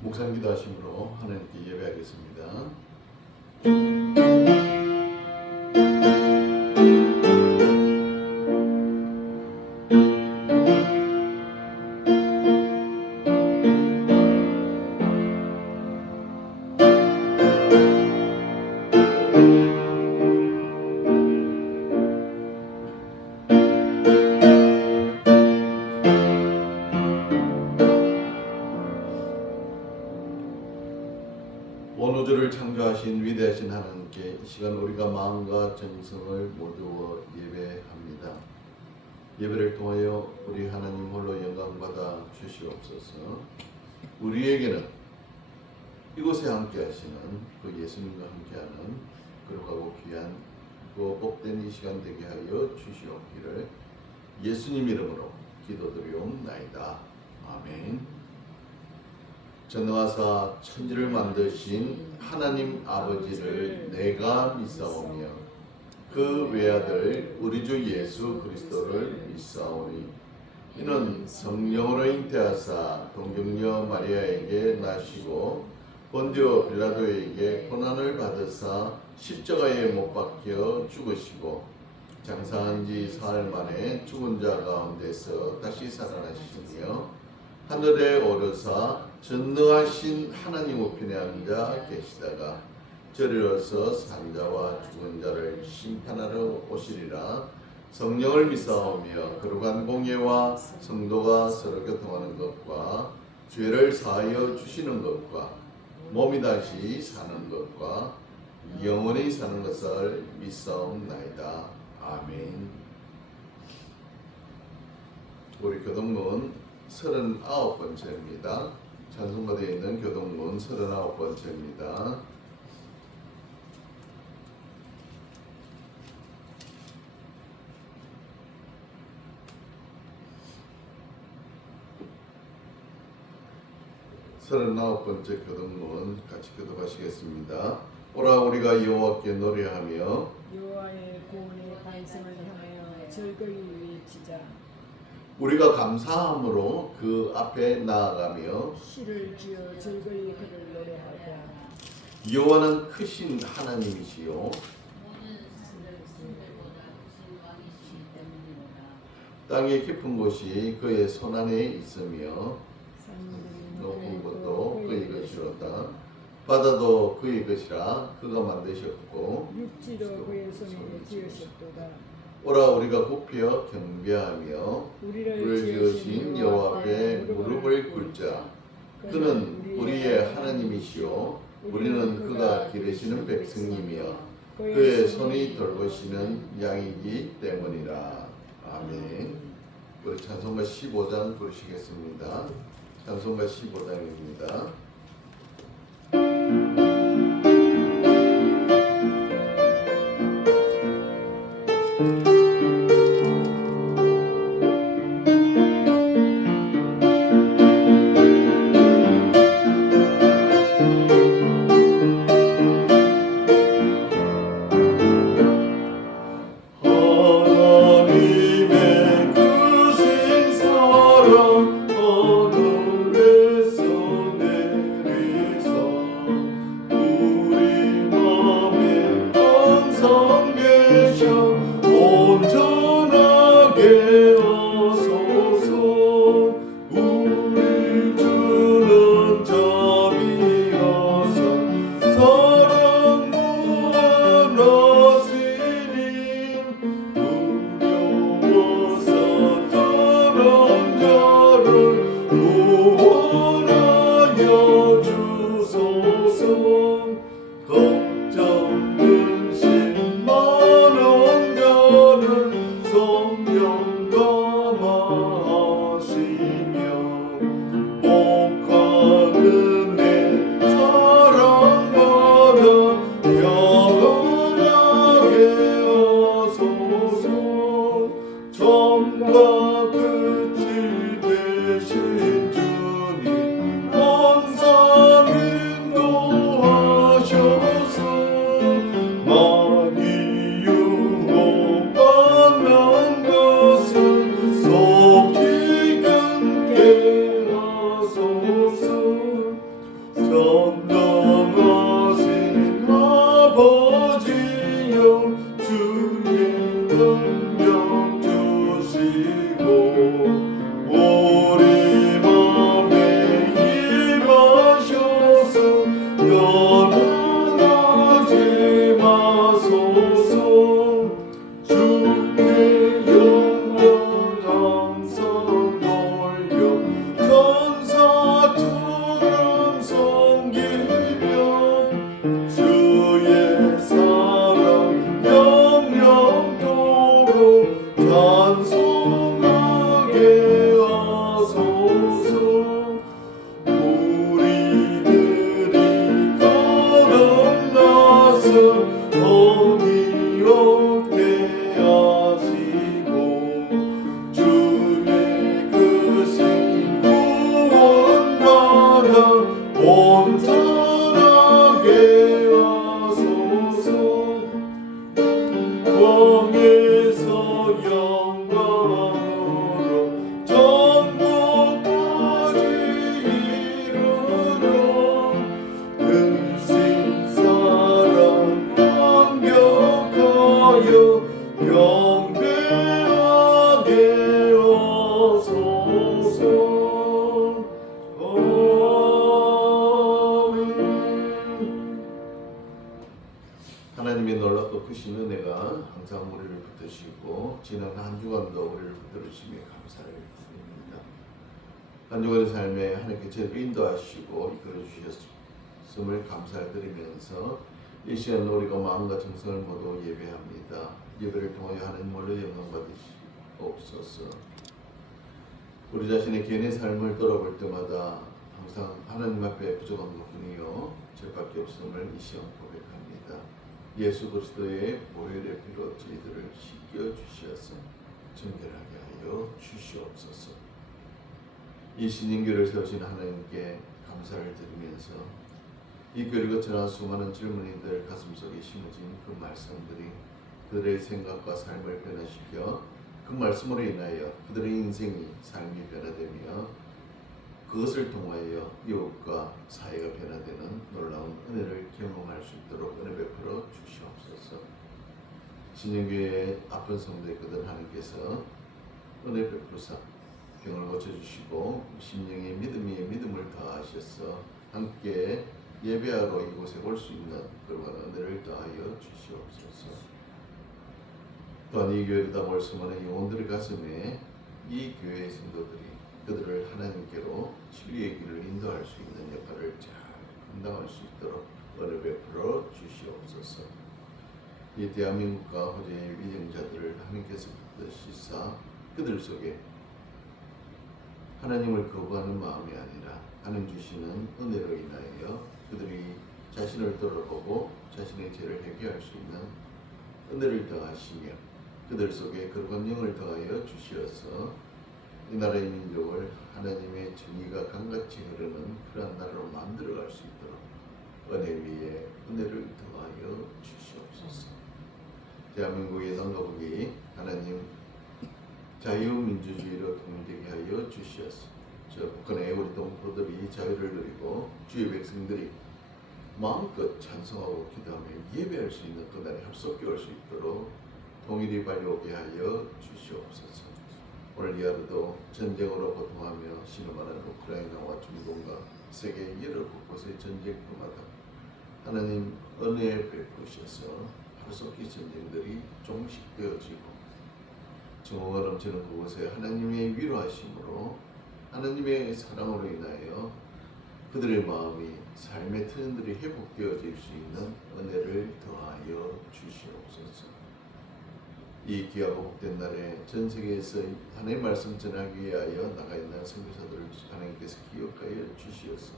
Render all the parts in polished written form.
묵상 기도하심으로 하나님께 예배하겠습니다. 온 우주를 창조하신 위대하신 하나님께 이 시간 우리가 마음과 정성을 모두 예배합니다. 예배를 통하여 우리 하나님 홀로 영광받아 주시옵소서. 우리에게는 이곳에 함께 하시는 그 예수님과 함께하는 거룩하고 귀한 그 복된 이 시간 되게 하여 주시옵기를 예수님 이름으로 기도드리옵나이다. 아멘. 전능하사 천지를 만드신 하나님 아버지를 내가 믿사오며 그 외아들 우리 주 예수 그리스도를 믿사오니 이는 성령으로 잉태하사 동정녀 마리아에게 나시고 본디오 빌라도에게 고난을 받으사 십자가에 못 박혀 죽으시고 장사한 지 사흘 만에 죽은 자 가운데서 다시 살아나시며 하늘에 오르사 전능하신 하나님 우편에 앉아 계시다가 저리로서 산자와 죽은 자를 심판하러 오시리라. 성령을 믿사오며 거룩한 공예와 성도가 서로 교통하는 것과 죄를 사하여 주시는 것과 몸이 다시 사는 것과 영원히 사는 것을 믿사옵나이다. 아멘. 우리 교동문 39번째입니다. 찬송가되어 있는 교동문 39번째입니다. 서른아홉 번째 교동문 같이 교독하시겠습니다. 오라 우리가 여호와께 노래하며 여호와의 구원의 반성을 향하여 즐거이 외치자. 우리가 감사함으로 그 앞에 나아가며 시를 지어 즐거이 그를 노래하자. 여호와는 크신 하나님이시요 땅의 깊은 곳이 그의 손안에 있으며 높은 곳도 그의 것이로다. 바다도 그의 것이라 그가 만드셨고 육지도 그의 손에 지으셨도다. 오라 우리가 굽혀 경배하며 우리를 지으신 여호와 앞에 무릎을 꿇자. 그는 우리의 하나님이시요 우리는 그가 기르시는 백성이며 그의 손이 돌보시는 양이기 때문이라. 아멘. 우리 찬송가 15장 부르시겠습니다. 찬송가 15장입니다. 온전하게 하소서. 왕에서 영광으로 전부까지 이르러 근신 사랑 감격하여 경배하게 하소서. 아멘. 하나님의 놀랍고 크신 은혜가 항상 우리를 붙드시고 지난 한 주간도 우리를 붙들으시며 감사를 드립니다. 한 주간의 삶에 하나님께 저희를 인도하시고 이끌어 주셨음을 감사를 드리면서 이 시간 우리가 마음과 정성을 모두 예배합니다. 예배를 통하여 하나님으로 영광 받으시옵소서. 우리 자신의 개인의 삶을 돌아볼 때마다 항상 하나님 앞에 부족한 것뿐이요 저밖에 없음을 이 시간 고백합니다. 예수 그리스도의 보혈의 피로 저희들을 씻겨 주시어서 정결하게 하여 주시옵소서. 이 신인교를 세우신 하나님께 감사를 드리면서 이 교회를 거쳐난 수많은 젊은이들 가슴속에 심어진 그 말씀들이 그들의 생각과 삶을 변화시켜 그 말씀으로 인하여 그들의 인생이 삶이 변화되며 그것을 통하여 이웃과 사회가 변화되는 놀라운 은혜를 경험할 수 있도록 은혜 베풀어 주시옵소서. 신영교회의 아픈 성도였거든 하나님께서 은혜 베푸사 병을 고쳐주시고 심령의 믿음을 더하셔서 함께 예배하러 이곳에 올 수 있는 그런 은혜를 더하여 주시옵소서. 또한 이 교회를 담을 수많은 영혼들의 가슴에 이 교회의 성도들이 그들을 하나님께로 진리의 길을 인도할 수 있는 역할을 잘 감당할 수 있도록 은혜 베풀어 주시옵소서. 이 대한민국과 호주의 위정자들을 하나님께서 붙드시사 그들 속에 하나님을 거부하는 마음이 아니라 하나님 주시는 은혜로 인하여 그들이 자신을 돌아보고 자신의 죄를 회개할 수 있는 은혜를 더하시며 그들 속에 거룩한 영을 더하여 주시어서 이 나라의 민족을 하나님의 정의가 강같이 흐르는 그러한 나라로 만들어갈 수 있도록 은혜 위에 은혜를 더하여 주시옵소서. 대한민국의 남과북이 하나님 자유민주주의로 통일되게 하여 주시옵소서. 저 북한의 우리 동포들이 자유를 누리고 주의 백성들이 마음껏 찬송하고 기도하며 예배할 수 있는 그날에 합석해 올 수 있도록 통일이 빨리 오게 하여 주시옵소서. 오늘 이 하루도 전쟁으로 고통하며 신음하는 우크라이나와 중동과 세계 여러 곳곳의 전쟁터마다 하나님 은혜 베푸셔서 하루속히 전쟁들이 종식되어지고 정오가 넘치는 그곳에 하나님의 위로하심으로 하나님의 사랑으로 인하여 그들의 마음이 삶의 트렌들이 회복되어질 수 있는 은혜를 더하여 주시옵소서. 이 귀하고 복된 날에 전 세계에서 하나님의 말씀 전하기 위하여 나가 있는 선교사들을 하나님께서 기억하여 주시옵소서.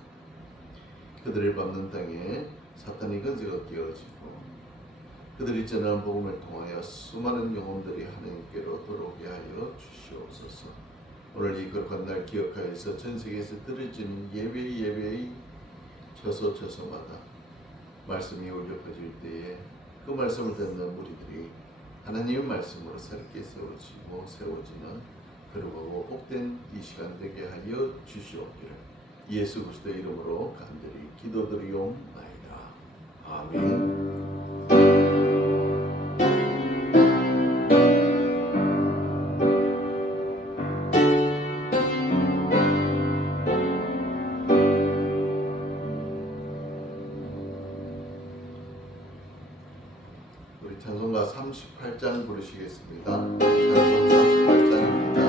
그들을 밟는 땅에 사탄의 건세가 끼어지고 그들이 전하는 복음을 통하여 수많은 영혼들이 하나님께로 돌아오게 하여 주시옵소서. 오늘 이 거룩한 날 기억하여서 전 세계에서 들어지는 예배의 처소마다 말씀이 울려 퍼질 때에 그 말씀을 듣는 우리들이 하나님의 말씀으로 새롭게 세워지는 그러고 복된 이 시간 되게 하여 주시옵기를 예수 그리스도의 이름으로 간절히 기도드리옵나이다. 아멘. 우리 찬송가 38장 부르시겠습니다. 찬송 38장입니다.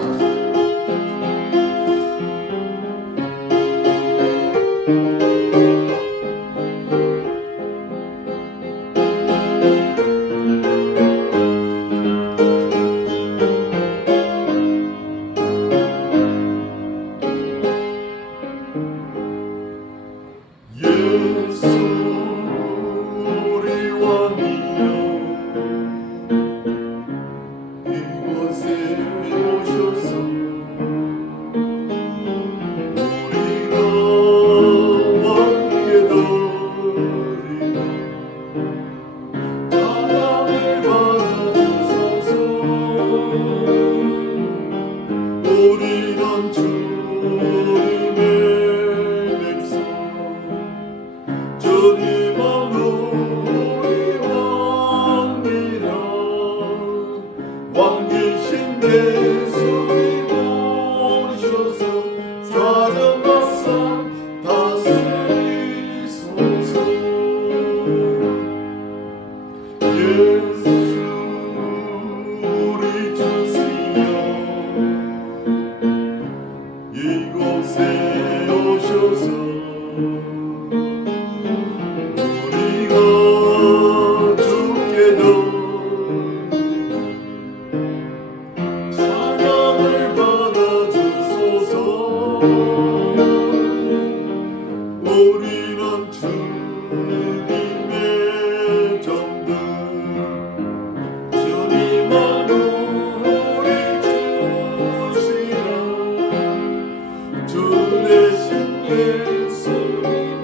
예수님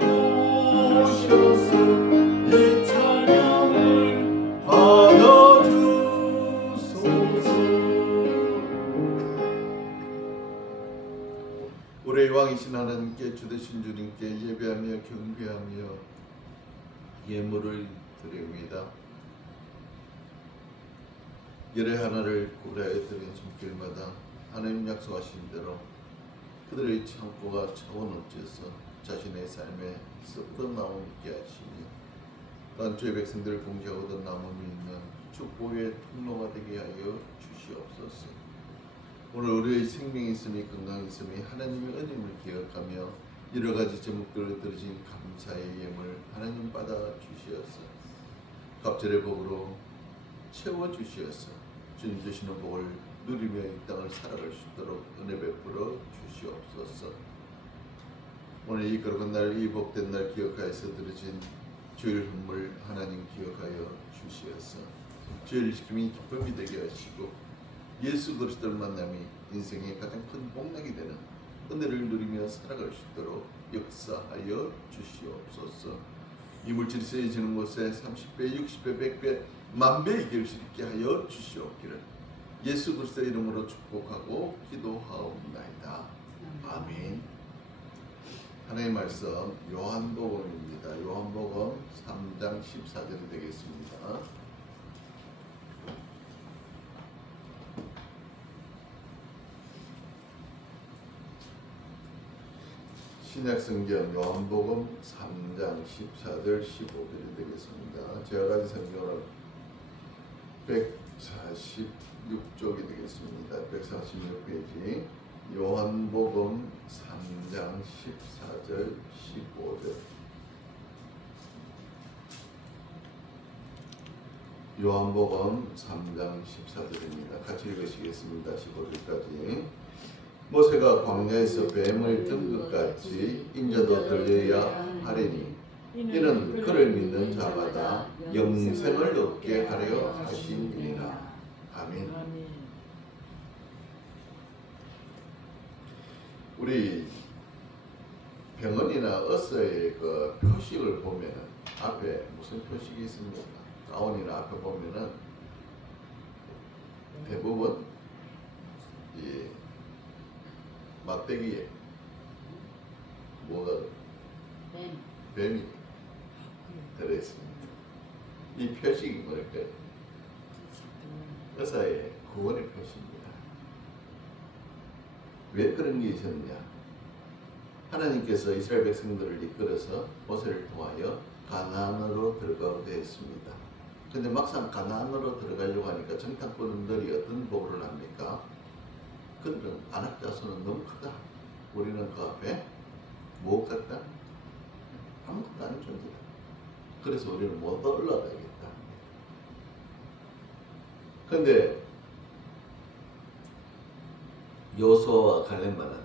오셔서 이 찬양을 받아주소서. 우리의 왕이신 하나님께 주되신 주님께 예배하며 경배하며 예물을 드립니다. 열의 하나를 고려하여 드린 손길마다 하나님 약속하신 대로 그들의 창고가 차원어째서 자신의 삶에 썩던 나무 있게 하시니 또한 주의 백성들을 공개하고던 나무이 있는 축복의 통로가 되게 하여 주시옵소서. 오늘 우리의 생명이 있음이 건강이 있음이 하나님의 은임을 기억하며 여러 가지 제목들을 들으신 감사의 예물 하나님 받아 주시옵소서. 갑절의 복으로 채워 주시옵소서. 주님 주시는 복을 누리며 이 땅을 살아갈 수 있도록 은혜 베풀어 주시옵소서. 오늘 이 거룩한 날, 이 복된 날 기억하여서 들으신 주일 헌물 하나님 기억하여 주시옵소서. 주일 지킴이 기쁨이 되게 하시고 예수 그리스도를 만남이 인생의 가장 큰 복락이 되는 은혜를 누리며 살아갈 수 있도록 역사하여 주시옵소서. 이 물질이 쓰여지는 곳에 30배, 60배, 100배, 만배의 결실 있게 하여 주시옵기를 예수 그리스도의 이름으로 축복하고 기도하옵나이다. 아멘. 하나님의 말씀 요한복음입니다. 요한복음 3장 14절이 되겠습니다. 신약성경 요한복음 3장 14절 15절이 되겠습니다. 제가 가진 성경은 146쪽이 되겠습니다. 146페이지 요한복음 3장 14절 15절 요한복음 3장 14절입니다. 같이 읽으시겠습니다. 15절까지. 모세가 광야에서 뱀을 든 것 같이 인자도 들려야 하리니 이는 그를 믿는 자마다 영생을 얻게 하려 하심이니라. 아멘. 우리 병원이나 의사의 그 표식을 보면은 앞에 무슨 표식이 있습니까? 가운이나 앞에 보면은 대부분 이 막대기에 뭐가 뱀이 들어있습니다. 이 표식이 뭘까요? 의사의 구원의 표시입니다. 왜 그런 게 있었느냐? 하나님께서 이스라엘 백성들을 이끌어서 모세를 통하여 가나안으로 들어가게 했습니다. 근데 막상 가나안으로 들어가려고 하니까 정탐꾼들이 어떤 보고를 합니까? 그들은 아낙 자손은 너무 크다. 우리는 그 앞에 못 갔다. 아무것도 아닌 존재다. 그래서 우리는 못 올라가야겠다. 그런데 여호수아와 갈렙만은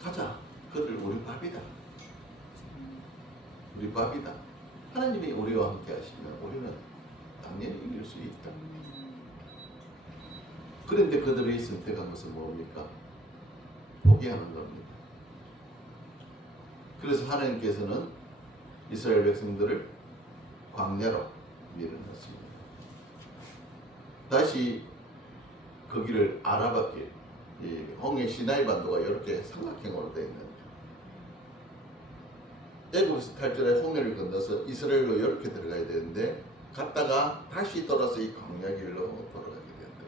가자. 그들 우리 밥이다. 우리 밥이다. 하나님이 우리와 함께 하시면 우리는 당연히 이길 수 있다. 그런데 그들이 선택한 것은 뭡니까? 포기하는 겁니다. 그래서 하나님께서는 이스라엘 백성들을 광야로 밀어넣습니다. 다시 거기를 아라바길, 홍해 시나이 반도가 이렇게 삼각형으로 되어 있는 애굽에서 탈출해 홍해를 건너서 이스라엘로 이렇게 들어가야 되는데 갔다가 다시 돌아서 이 광야길로 돌아가게 된다.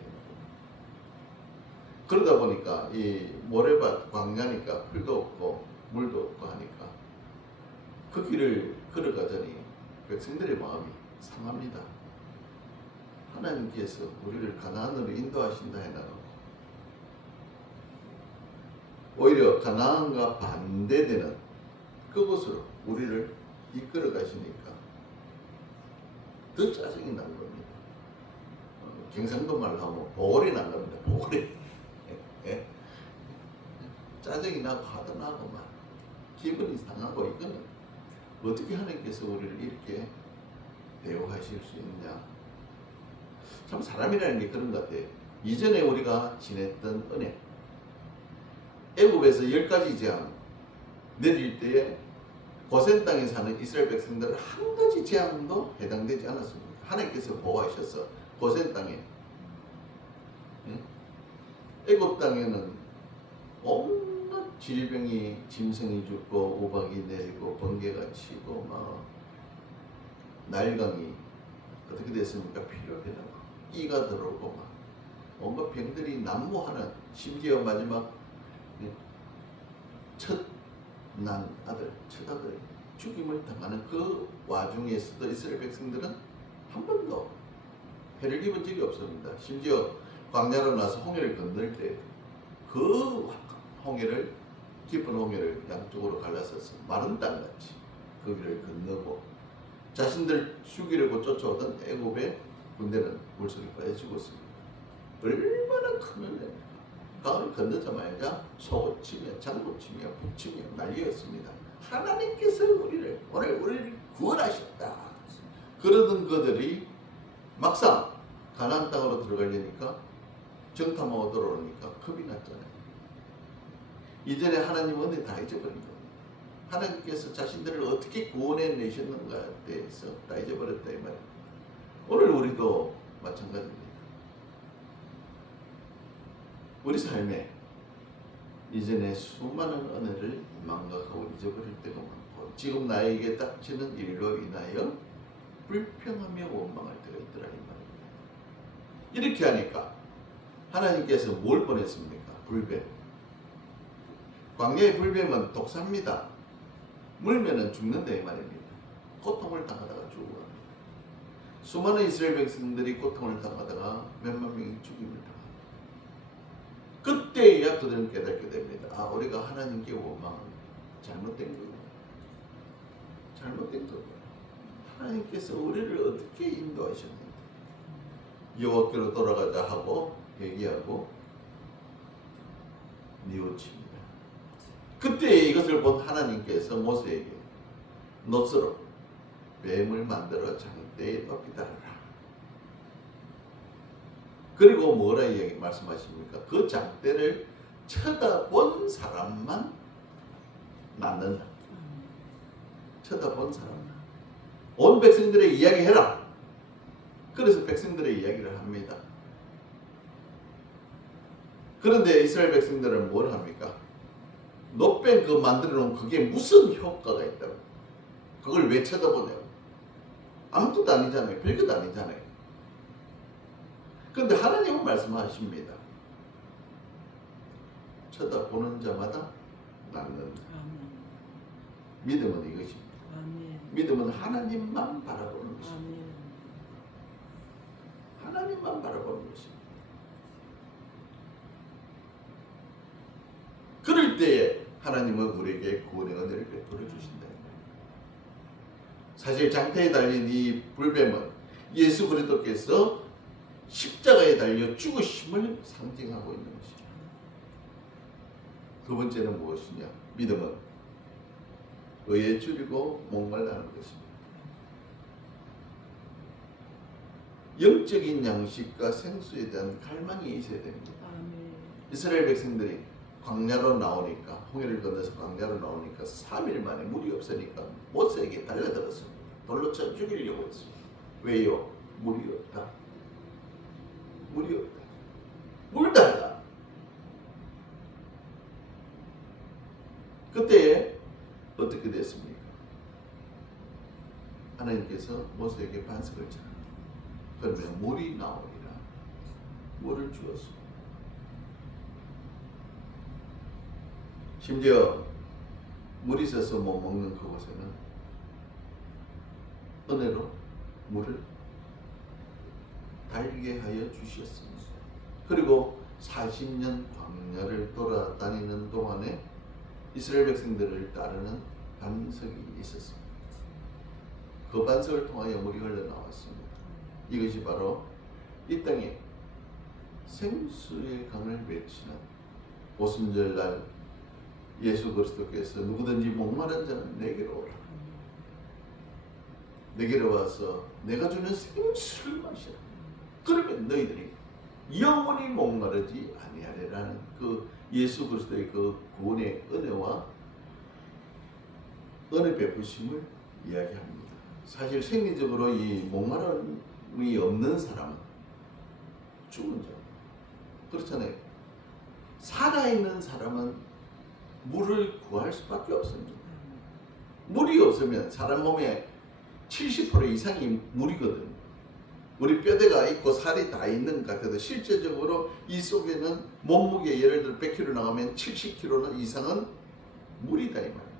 그러다 보니까 이 모래밭 광야니까 풀도 없고 물도 없고 하니까 그 길을 걸어가자니 백성들의 마음이 상합니다. 하나님께서 우리를 가나안으로 인도하신다 해나가고 오히려 가나안과 반대되는 그곳으로 우리를 이끌어 가시니까 더 짜증이 난 겁니다. 경상도 말로 하면 보골이 난 겁니다. 보골이. 예? 짜증이 나고 화도 나고 막 기분이 상하고 이거는 어떻게 하나님께서 우리를 이렇게 대우하실 수 있느냐. 참 사람이라는 게 그런 것 같아요. 이전에 우리가 지냈던 은혜, 애굽에서 10가지 재앙 내릴 때에 고센 땅에 사는 이스라엘 백성들은 한 가지 재앙도 해당되지 않았습니다. 하나님께서 보호하셔서 고센 땅에, 애굽 땅에는 온갖 질병이, 짐승이 죽고 우박이 내리고 번개가 치고 막 날강이 어떻게 됐습니까? 피로변하고 이가 들어오고 막 온갖 병들이 난무하는, 심지어 마지막 첫 아들 죽임을 당하는 그 와중에서도 이스라엘 백성들은 한 번도 해를 입은 적이 없습니다. 심지어 광야로 나서 홍해를 건널 때 그 홍해를, 깊은 홍해를 양쪽으로 갈라서서 마른 땅같이 그 길을 건너고 자신들 죽이려고 쫓아오던 애굽의 군대는 물속에 빠져 죽었습니다. 얼마나 큰 은혜입니까? 강을 건너자마자 소치며 장구치며 북치며 난리였습니다. 하나님께서 오늘 우리를 구원하셨다. 그러던 그들이 막상 가나안 땅으로 들어가려니까 정탐하고 들어오니까 겁이 났잖아요. 이전에 하나님 은혜 다 잊어버린 겁니다. 하나님께서 자신들을 어떻게 구원해 내셨는가에 대해서 다 잊어버렸다 이 말이에요. 오늘 우리도 마찬가지입니다. 우리 삶에 이전에 수많은 은혜를 망각하고 잊어버릴 때가 많고 지금 나에게 닥치는 일로 인하여 불평하며 원망할 때가 있더라 이 말입니다. 이렇게 하니까 하나님께서 뭘 보냈습니까? 불뱀. 광야의 불뱀은 독사입니다. 물면은 죽는다 이 말입니다. 고통을 당하다가 죽어갑니다. 수많은 이스라엘 백성들이 고통을 당하다가 몇만 명이 죽임을 당합니다. 그때야 그들은 깨닫게 됩니다. 아, 우리가 하나님께 원망은 잘못된 거예요. 잘못된 거예요. 하나님께서 우리를 어떻게 인도하셨는데 여호와께로 돌아가자 하고 얘기하고 뉘우칩니다. 그때 이것을 본 하나님께서 모세에게 놋으로 뱀을 만들어 장대에 높이 달아라. 그리고 뭐라 말씀하십니까? 그 장대를 쳐다본 사람만 낳는다. 쳐다본 사람만. 온 백성들의 이야기해라. 그래서 백성들의 이야기를 합니다. 그런데 이스라엘 백성들은 뭘 합니까? 놋뱀 그 만들어 놓은 그게 무슨 효과가 있다고? 그걸 왜 쳐다보냐고? 아무것도 아니잖아요. 별것도 아니잖아요. 그런데 하나님은 말씀하십니다. 쳐다보는 자마다 낳는다. 믿음은 이것입니다. 아멘. 믿음은 하나님만 바라보는 것입니다. 아멘. 하나님만 바라보는 것입니다. 그럴 때에 하나님은 우리에게 구원의 은혜를 베풀어 주신다. 사실 장태에 달린 이 불뱀은 예수 그리스도께서 십자가에 달려 죽으심을 상징하고 있는 것입니다. 두 번째는 무엇이냐? 믿음은 의에 줄이고 목말라는 것입니다. 영적인 양식과 생수에 대한 갈망이 있어야 됩니다. 아멘. 이스라엘 백성들이 광야로 나오니까, 홍해를 건너서 광야로 나오니까 3일 만에 물이 없으니까 모세에게 달려들었습니다. 돌로 쳐 죽이려고 했습니다. 왜요? 물이 없다. 물이 없다. 물 달라. 그때 어떻게 됐습니까? 하나님께서 모세에게 반석을 쳐. 그러면 물이 나오리라. 물을 주었습니다. 심지어 물이 있어서 못 먹는 그곳에는 은혜로 물을 달게 하여 주셨습니다. 그리고 40년 광야를 돌아다니는 동안에 이스라엘 백성들을 따르는 반석이 있었습니다. 그 반석을 통하여 물이 흘러나왔습니다. 이것이 바로 이 땅에 생수의 강을 맺히는 오순절날 예수 그리스도께서 누구든지 목마른 자는 내게로 오라. 내게로 와서 내가 주는 생수를 마시라. 그러면 너희들이 영원히 목마르지 아니하리라는 그 예수 그리스도의 그 구원의 은혜와 은혜 베푸심을 이야기합니다. 사실 생리적으로 이 목마름이 없는 사람은 죽은 자. 그렇잖아요. 살아있는 사람은 물을 구할 수밖에 없습니다. 물이 없으면 사람 몸에 70% 이상이 물이거든요. 우리 뼈대가 있고 살이 다 있는 것 같아도 실제적으로 이 속에는 몸무게 예를 들어 100kg 나가면 70kg 이상은 물이다 이 말이에요.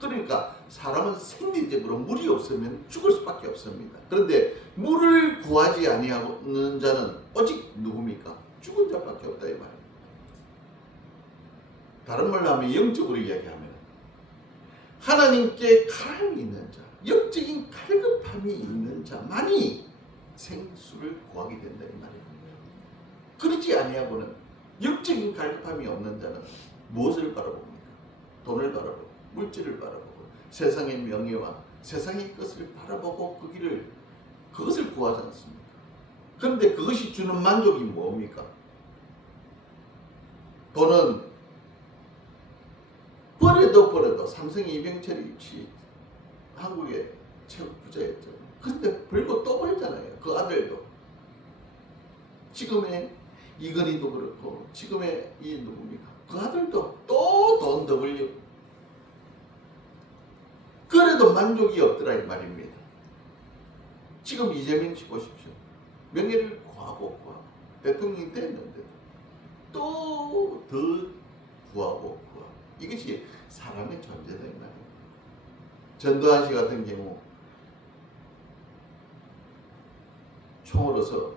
그러니까 사람은 생리적으로 물이 없으면 죽을 수밖에 없습니다. 그런데 물을 구하지 아니하는 자는 오직 누굽니까? 죽은 자밖에 없다 이 말이에요. 다른 말로 하면 영적으로 이야기하면 하나님께 가람이 있는 자, 영적인 갈급함이 있는 자만이 생수를 구하게 된다 이 말이에요. 그렇지 아니하고는 영적인 갈급함이 없는 자는 무엇을 바라봅니까? 돈을 바라보고 물질을 바라보고 세상의 명예와 세상의 것을 바라보고 그것을 구하지 않습니까? 그런데 그것이 주는 만족이 뭡니까? 돈은 버려도 삼성의 이병철이 한국의 최고 부자였죠. 그런데 벌고 또 벌잖아요. 그 아들도. 지금의 이건희도 그렇고 지금의 이 누굽니까? 그 아들도 또 돈 더 벌려. 그래도 만족이 없더라 이 말입니다. 지금 이재명 씨 보십시오. 명예를 구하고 대통령이 됐는데 또 더 구하고 이것이 사람의 존재다 이 말이에요. 전두환 씨 같은 경우 총으로서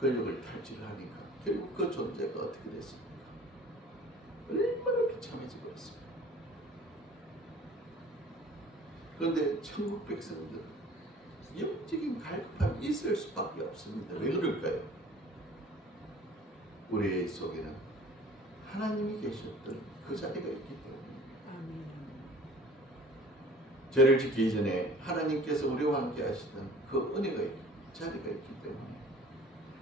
권력을 탈취하니까 결국 그 존재가 어떻게 됐습니까? 얼마나 비참해져 버렸습니까? 그런데 천국 백성들은 영적인 갈급함이 있을 수밖에 없습니다. 왜 그럴까요? 우리 속에는 하나님이 계셨던 그 자리가 있기 때문입니다. 아멘. 죄를 짓기 전에 하나님께서 우리와 함께 하시던 그 은혜가 자리가 있기 때문에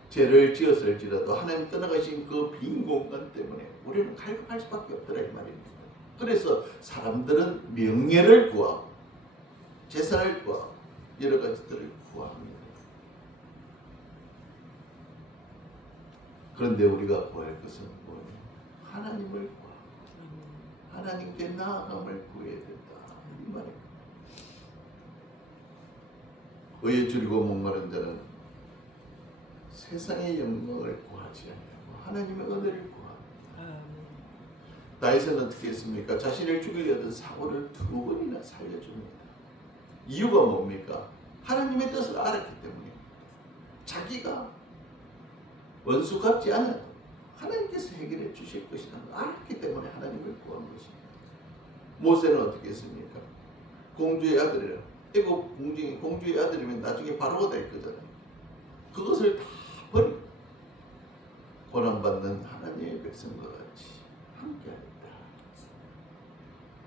죄를 지었을지라도 하나님 떠나가신 그 빈 공간 때문에 우리는 갈급할 수밖에 없더라 이 말입니다. 그래서 사람들은 명예를 구하고 재산을 구하고 여러 가지들을 구합니다. 그런데 우리가 구할 것은 뭐예요? 하나님을 구하고 하나님께 나아감을 구해야 된다 이 말입니다. 의에 줄이고 목마른 자는 세상의 영광을 구하지 아니하고 하나님의 은혜를 구합니다. 다윗은 어떻게 했습니까? 자신을 죽이려던 사울을 2번이나 살려줍니다. 이유가 뭡니까? 하나님의 뜻을 알았기 때문에 자기가 원수 같지 않아도 하나님께서 해결해 주실 것이라는 걸 알았기 때문에 하나님을 구한 것입니다. 모세는 어떻게 했습니까? 공주의 아들이라. 애굽 공주의 아들이면 나중에 바로가 될 거잖아요. 그것을 다 버리고 고난받는 하나님의 백성과 같이 함께하였다.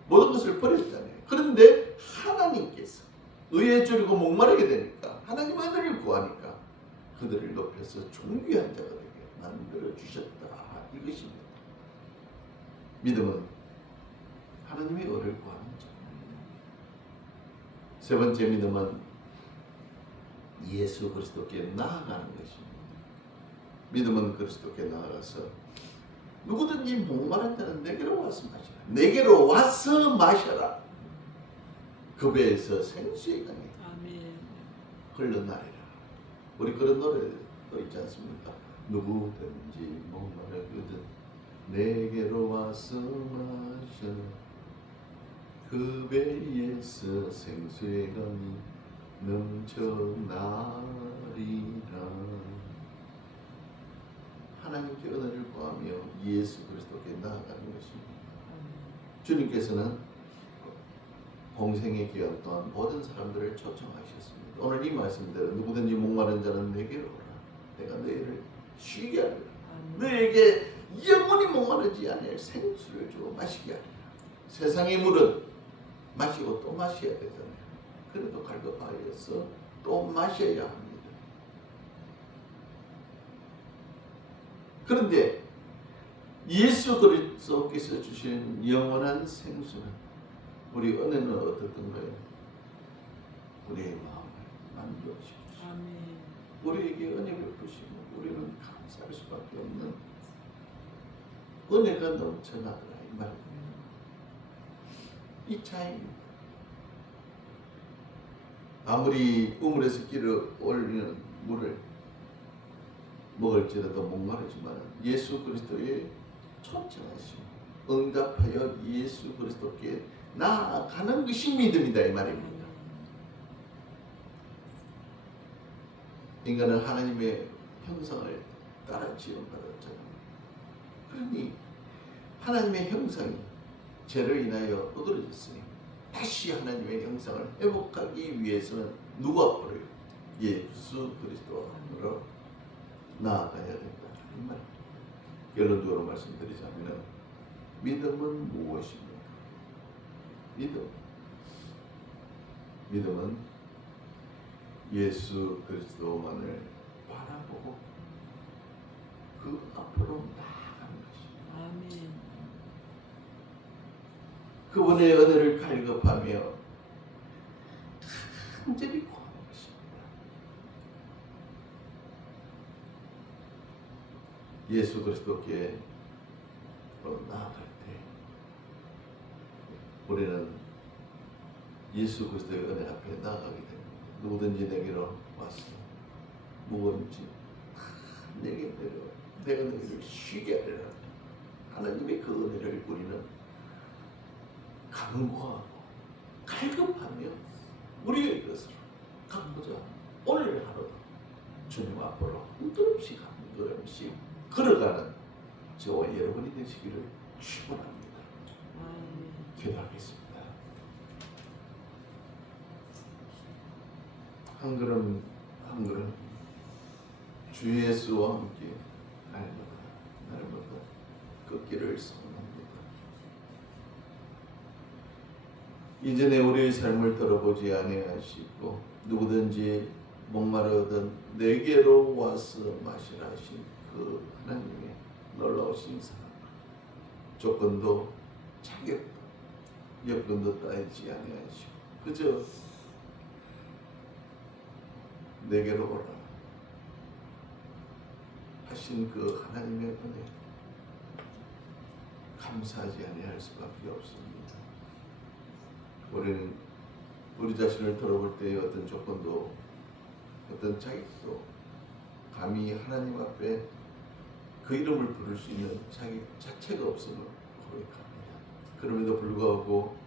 모든 것을 버렸잖아요. 그런데 하나님께서 의에 줄이고 목마르게 되니까 하나님 은혜를 구하니까 그들을 높여서 존귀한 자가 되게 만들어 주셨다. 이것입니다. 믿음은 하나님의 은혜를 구하는 자. 세 번째 믿음은 예수 그리스도께 나아가는 것입니다. 믿음은 그리스도께 나아가서 누구든지 목마른 자는 내게로 와서 마시라. 내게로 와서 마셔라. 그 배에서 생수의 강이 흘러나리라. 우리 그런 노래도 있지 않습니까? 누구든지 목마르거든 내게로 와서 마셔. 그 배에서 생수의 강이 넘쳐나리라. 하나님께 은혜를 구하며 예수 그리스도께 나아가는 것입니다. 주님께서는 공생의 기간 동안 모든 사람들을 초청하셨습니다. 오늘 이 말씀대로 누구든지 목마른 자는 내게로 오라. 내가 너희를 쉬게 하리라. 너에게 영원히 목마르지 않을 생수를 주어 마시게 하리라. 세상의 물은 마시고 또 마셔야 되잖아요. 그래도 갈급하여서 또 마셔야 합니다. 그런데 예수 그리스도께서 주신 영원한 생수는 우리 은혜는 어떻던가요? 우리의 마음을 만져주십시오. 아멘. 우리에게 은혜 베푸시고 우리는 감사할 수밖에 없는 은혜가 넘쳐나더라 이 말입니다. 이 차이입니다. 아무리 우물에서 길어 올리는 물을 먹을지라도 목마르지만 예수 그리스도의 초청하심 응답하여 예수 그리스도께 나아가는 것이 믿음이다 이 말입니다. 인간은 하나님의 형상을 따라 지음받았잖아요. 그러니 하나님의 형상이 죄로 인하여 어그러졌으니 다시 하나님의 형상을 회복하기 위해서는 누구 앞으로요? 예수 그리스도 앞으로 나아가야 된다 이 말입니다. 결론적으로 말씀드리자면 믿음은 무엇입니까? 믿음은 예수 그리스도만을 바라보고 그 앞으로 나아가는 것입니다. 아멘. 그분의 은혜를 갈급하며 간절히 구하는 것입니다. 예수 그리스도께 나아갈 때 우리는 예수 그리스도의 은혜 앞에 나아가게 됩니다. 누구든지 내게로 와서 무거운지 내게 내려 내가 너희를 쉬게 하리라. 하나님의 그 은혜를 우리는 간구하고 갈급하며 우리의 이것으로 갖고자 오늘 하루도 주님 앞으로 한 걸음씩 한 걸음씩 걸어가는 저와 여러분이 되시기를 축원합니다. 기도하겠습니다. 한 걸음 한 걸음 주 예수와 함께 날마다 걷기를 소원합니다. 이전에 우리의 삶을 들어보지 아니하시고 누구든지 목마르던 내게로 와서 마시라 하신 그 하나님의 놀라우신 사랑, 조건도 자격도 여건도 따지지 아니하시고 그저 내게로 오라 하신 그 하나님의 은혜 감사하지 아니할 수밖에 없습니다. 우리는 우리 자신을 돌아볼 때의 어떤 조건도 어떤 자격도 감히 하나님 앞에 그 이름을 부를 수 있는 자기 자체가 없음을 고백합니다. 그럼에도 불구하고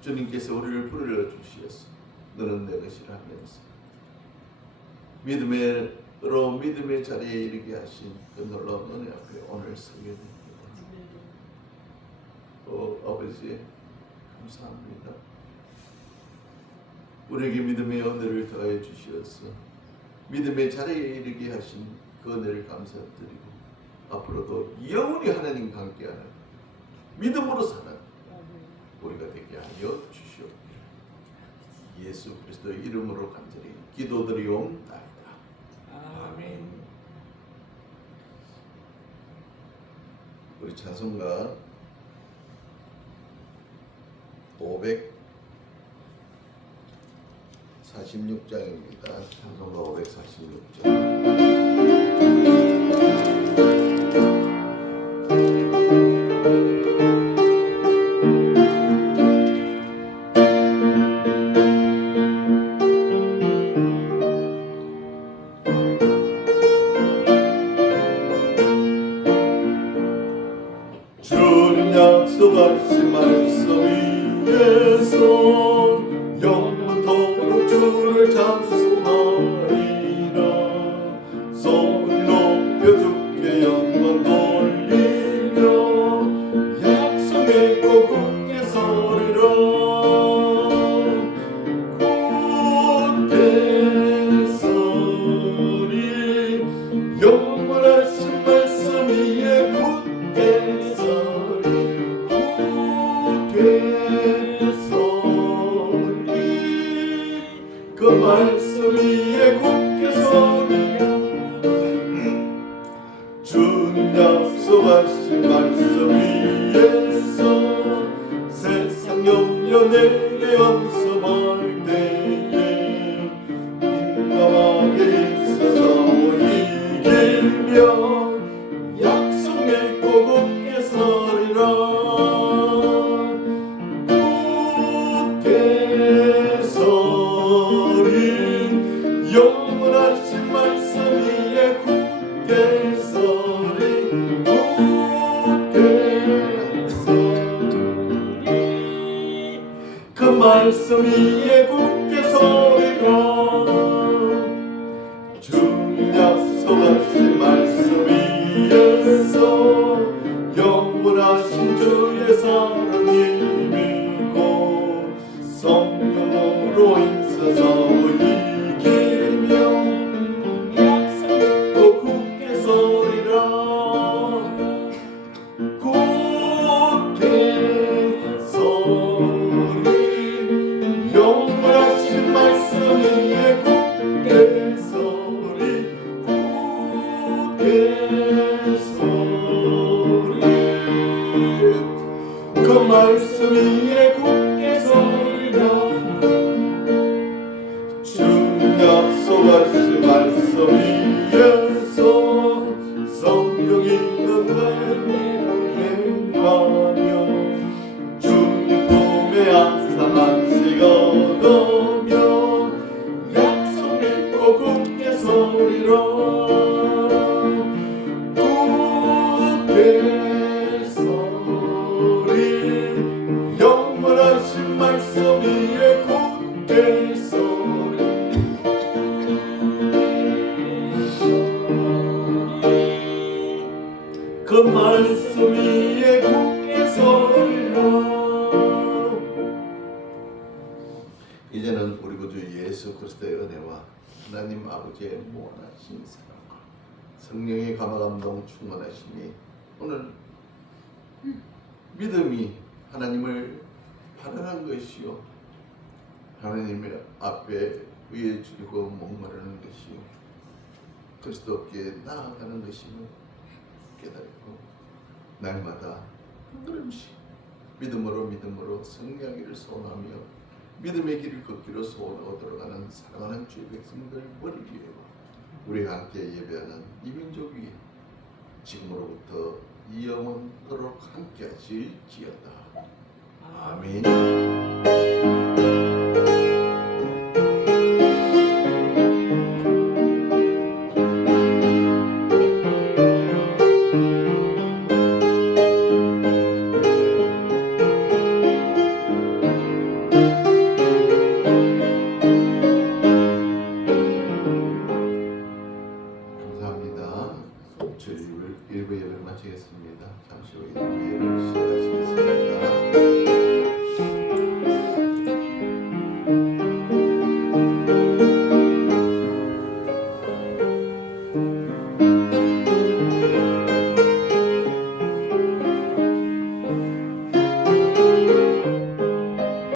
주님께서 우리를 불러주시었어. 너는 내 것이라 하면서 믿음의 자리에 이르게 하신 그 놀라운 은혜 앞에 오늘 서게 됩니다. 아버지 감사합니다. 우리에게 믿음의 은혜를 더해 주시어서 믿음의 자리에 이르게 하신 그 은혜를 감사드리고 앞으로도 영원히 하나님과 함께하는 믿음으로 사는 우리가 되게 하여 주시옵기를 예수 그리스도의 이름으로 간절히 기도드리옵나이다. 아멘. 우리 찬송가 546장입니다. 찬송가 546장. 주님 약속하신 말씀 위에서 영원토록 주를 찬송하리라. 소리 높여 주께 영광 돌리며 약속 믿고 굳게 서리라. 굳게 서리 영원하신 말씀 위에 굳게 서리 그 말씀 위에 굳게 서리라. 주님 약속하신 말씀 위에서 세상 영 내게 엄습할 때에 민감하게 있어서 이기며 약속 맺고 굳게 서리라. 굳게 서리 영원하신 말씀 위에 굳게 서리 굳게 서리 그 말씀 위에 굳게 서리라. 주님 약속하신 말씀 위에서 영원하신 주의 사랑이 믿고 성령으로 힘써서 이기며 약속믿고 굳게 서리라. 굳게 서리 영원하신 말씀 위에 굳게 서리 굳게 서리 그 말씀 위에 굳게 서리라. 주님 약속하신 말씀 위에서 성령이 행하며 주님 품에 항상 안식 얻으며 약속 믿고 굳게 서리라. 굳게 서리 영원하신 말씀 위에 굳게 서리 그 말씀 위에 굳게 서리라. 이제는 우리 구주 예수 그리스도의 은혜와 하나님 아버지의 무한하신 사랑과 성령의 감화감동 충만하심이 오늘 믿음이 하나님을 바라는 것이요 하나님의 앞에 위에 줄이고 목마르는 것이요 그리스도께 나아가는 것임을 깨닫고 날마다 한 걸음씩 믿음으로 승리하기를 소원하며 믿음의 길을 걷기로 소원하고 들어가는 사랑하는 주의 백성들 머리 위에 우리가 함께 예배하는 이 민족 위에 지금으로부터 영원토록 함께 하실지어다. 아멘.